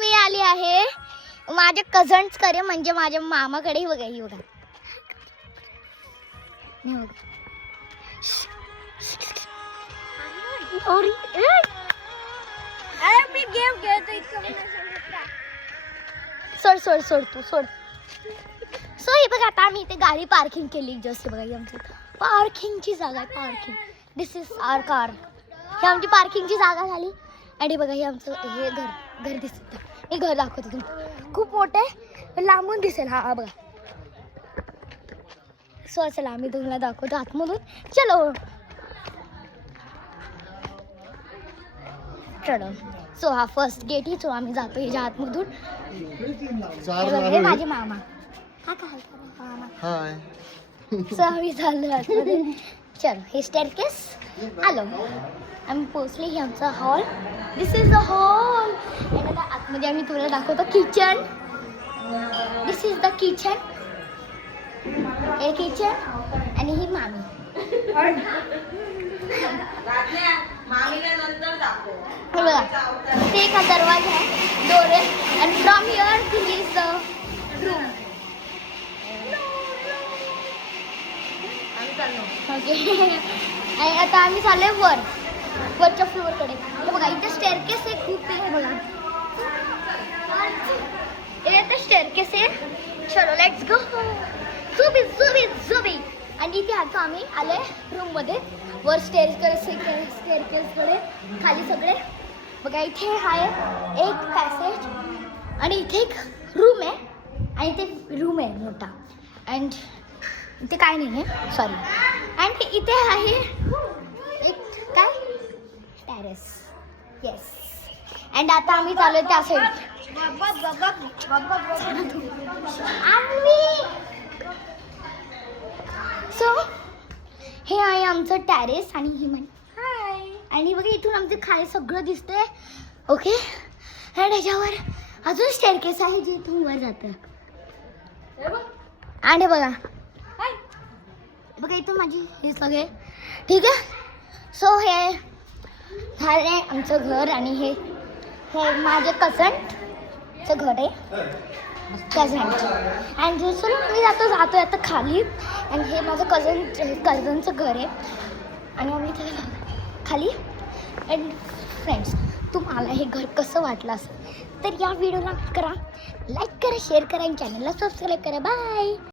मी आली आहे माझ्या कझन्सकडे, म्हणजे माझ्या मामाकडे. बघा ही बघा, मी गेम खेळतो. सोड सोड सोड तू सोड. सो हे बघा, आता आम्ही इथे गाडी पार्किंग केली. जस्ट बघा, ही आमची पार्किंगची जागा आहे. Parking, this is our car. ही आमची पार्किंगची जागा झाली. आणि बघा, हे आमचं हे घर दिसत. मी घर दाखवते तुम्हाला. खूप मोठं आहे, लांबून दिसेल. हा बघा. सो चला, आम्ही तुम्हाला दाखवतो आतमधून. चलो चलो. सो हा फर्स्ट गेट आहे. सो आम्ही जातो ह्याच्या आतमधून. हे माझे मामा. हा काय मामा. हाय. सो आम्ही चाललो आतमध्ये. चलो, हे स्टेअरकेस आलो. आम्ही पोचले. ही आमचा hall. This is the hall. आणि आता आतमध्ये आम्ही तुला दाखवतो kitchen. This is the kitchen. हे किचन आणि ही मामी. हे बघा, ते एक दरवाजा आहे, डोर आहे. आणि from here this is the room. Okay. आणि आता आम्ही चाललोय वरच्या फ्लोअरकडे. हे बघा, इथे स्टेअरकेस आहे. खूप आहे बघा, इथे स्टेअरकेस आहे. चलो लेट्स गो. जुबी. आणि इथे आता आम्ही आले रूममध्ये. वर स्टेअरकेसकडे, खाली सगळे. बघा, इथे आहे एक पॅसेज आणि इथे एक रूम आहे. आणि इथे रूम आहे मोठा. अँड इथे काय नाही आहे, सॉरी. अँड इथे आहे एक काय टेरेस. येस. अँड आता आम्ही चालू त्या साईड. सो हे आहे आमचं टेरेस. आणि ही म्हणे हाय. आणि बघा, इथून आमचं खाली सगळं दिसतंय. ओके. आणि ह्याच्यावर अजून स्टेअरकेस आहे जे इथून वर जातं. आणि बघा इथून माझी हे सगळे. ठीक आहे. सो हे झालं आमचं घर. आणि हे माझे कझनचं घर आहे, कझनचं. अँड चलो मी जातोय आता खाली. आणि हे माझं कझनचं घर आहे. आणि आम्ही त्याला खाली. अँड फ्रेंड्स, तुम्हाला हे घर कसं वाटलं असेल तर या व्हिडिओला करा लाईक करा, शेअर करा आणि चॅनलला सबस्क्राईब करा. बाय.